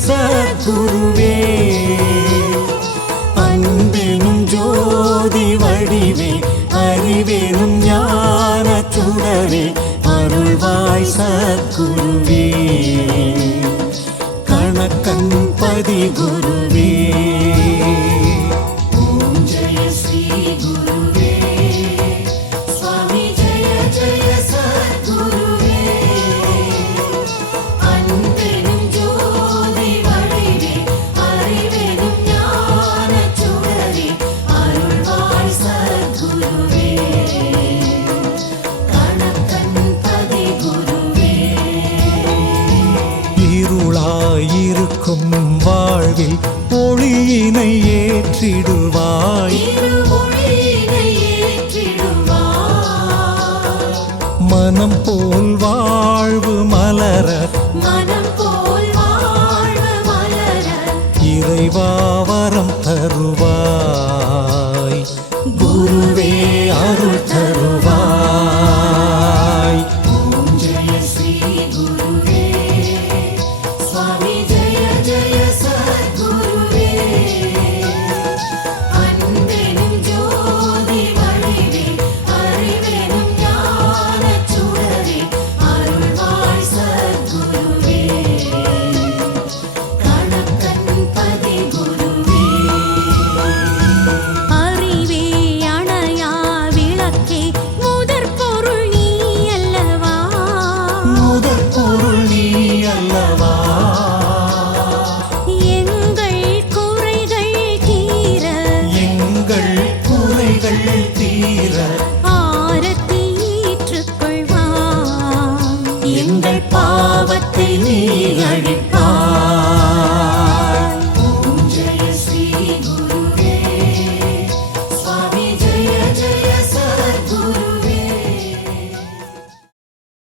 சத்குருவே அன்பெனும் ஜோதி வடிவே அறிவெனும் ஞான சுடரே அருள்வாய் சத்குருவே கணக்கன் பதி குருவே ஓம் ஜெய ஸ்ரீ குருவே சுவாமி ஜெய ஜெய சத்குருவே அன்பெனும் ஜோதி வடிவே அறிவெனும் ஞான சுடரே அருள்வாய் சத்குருவே கணக்கன் பதி குருவே இருளாயிருக்கும் வாழ்வில் ஒளியினை ஏற்றிடுவாய் மனம் போல் வாழ்வு மலர